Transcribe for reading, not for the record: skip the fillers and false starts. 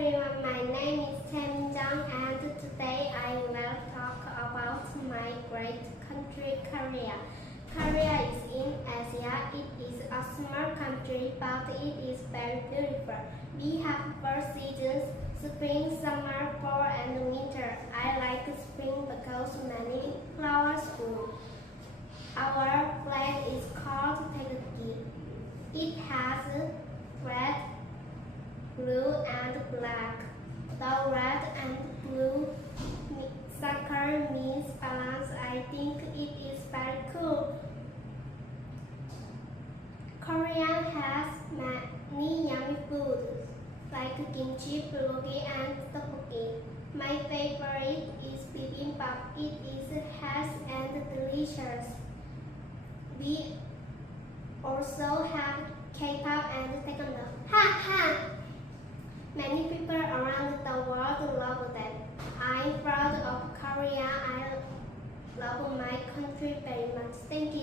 everyone, my name is Chen Zhang and today I will talk about my great country Korea. Korea is in Asia. It is a small country but it is very beautiful. We have 4 seasons: spring, summer, fall and winter. I like spring because many flowers bloom. Our flag is called Taegyeol. It has red, blue and black. The red and blue circle means balance. I think it is very cool. Korea has many yummy foods like kimchi, bulgogi and tteokbokki. My favorite is bibimbap. It is healthy and delicious. We also have K-pop and taekwondo. Ha ha! Many people around the world love them. I'm proud of Korea. I love my country very much. Thank you.